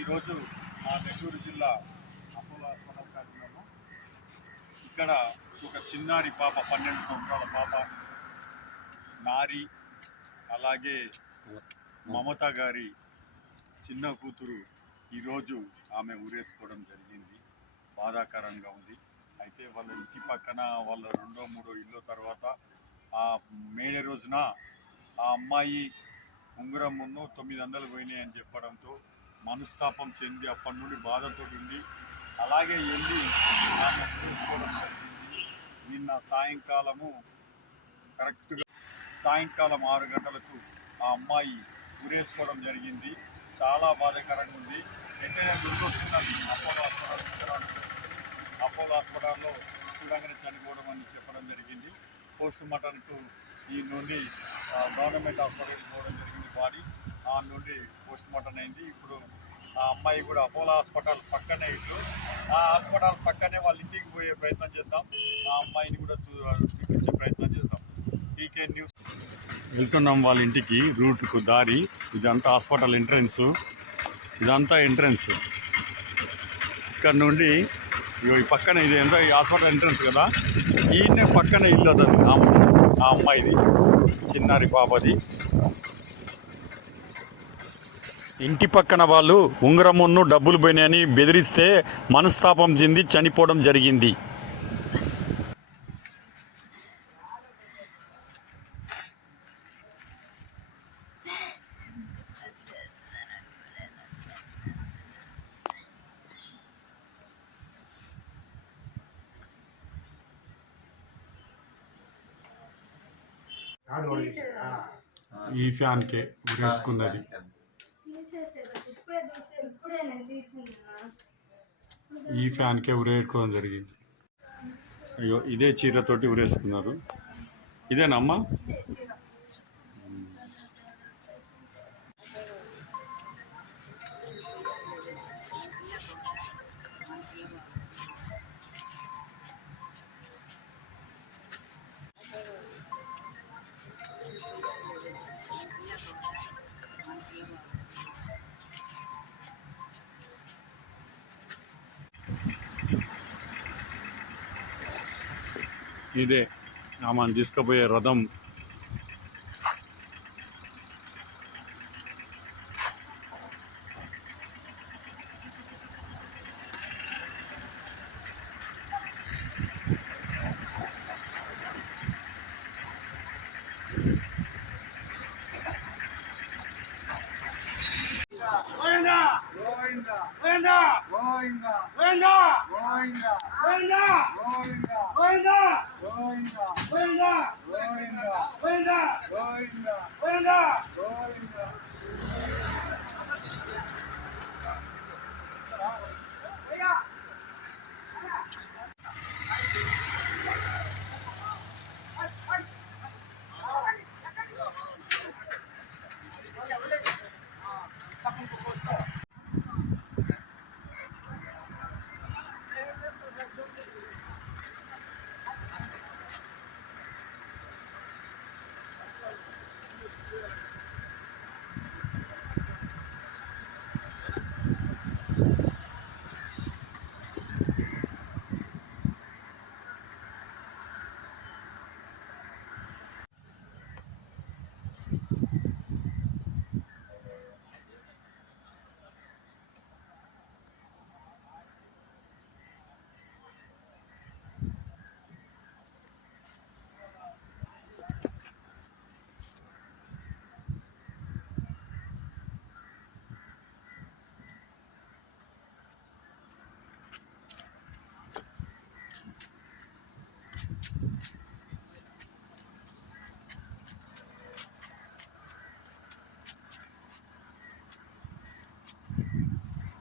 ఈరోజు మా నెల్లూరు జిల్లా అపోలో హాస్పిటల్ కాకినాడలో ఇక్కడ ఒక చిన్నారి పాప 12 సంవత్సరాల పాప నారి, అలాగే మమత గారి చిన్న కూతురు ఈరోజు ఆమె ఊరేసుకోవడం జరిగింది. బాధాకరంగా ఉంది. అయితే వాళ్ళ ఇంటి పక్కన వాళ్ళ రెండో మూడో ఇల్లు తర్వాత ఆ మేడే రోజున ఆ అమ్మాయి ఉంగరం 900 పోయినాయి అని చెప్పడంతో మనస్తాపం చెంది అప్పటి నుండి బాధతో ఉండి అలాగే వెళ్ళి ఆమె ఊరేసుకోవడం జరిగింది. నిన్న సాయంకాలం 6 గంటలకు ఆ అమ్మాయి ఊరేసుకోవడం జరిగింది. చాలా బాధాకరంగా ఉంది. వెంటనే గుర్తొస్తున్నది అపోలో హాస్పిటల్లో చూడంగానే చనిపోవడం అని చెప్పడం జరిగింది. పోస్ట్ మార్టంకు ఈ నుండి గవర్నమెంట్ హాస్పిటల్కి పోవడం జరిగింది. బాడీ ఆ నుండి పోస్ట్ మార్టం అయింది. ఇప్పుడు ఆ అమ్మాయి కూడా అపోలో హాస్పిటల్ పక్కనే ఇల్లు, ఆ హాస్పిటల్ పక్కనే వాళ్ళ ఇంటికి పోయే ప్రయత్నం చేద్దాం. ఆ అమ్మాయిని కూడా చూపించే ప్రయత్నం చేద్దాం. టీకే న్యూస్ వెళ్తున్నాం వాళ్ళ ఇంటికి. రూట్కు దారి ఇదంతా హాస్పిటల్ ఎంట్రన్స్, ఇదంతా ఎంట్రన్స్. ఇక్కడ నుండి ఈ పక్కన ఇది ఎంత ఈ హాస్పిటల్ ఎంట్రన్స్ కదా, ఈయనే పక్కన ఇల్లు అతను ఆ అమ్మాయిది, చిన్నారి పాపది. ఇంటి పక్కన వాళ్ళు ఉంగరమును డబ్బులు పోయినాయని బెదిరిస్తే మనస్తాపం చెంది చనిపోవడం జరిగింది. ఈ ఫ్యాన్కే ఉరేసుకున్నది. ఈ ఫ్యాన్కే ఉరేసుకోవడం జరిగింది. అయ్యో, ఇదే చీరతోటి ఉరేసుకున్నారు. ఇదేనమ్మా? ఇదే ఆమెను తీసుకుపోయే రథం. గోవిందా గోవిందా గోవిందా గోవిందా గోవిందా.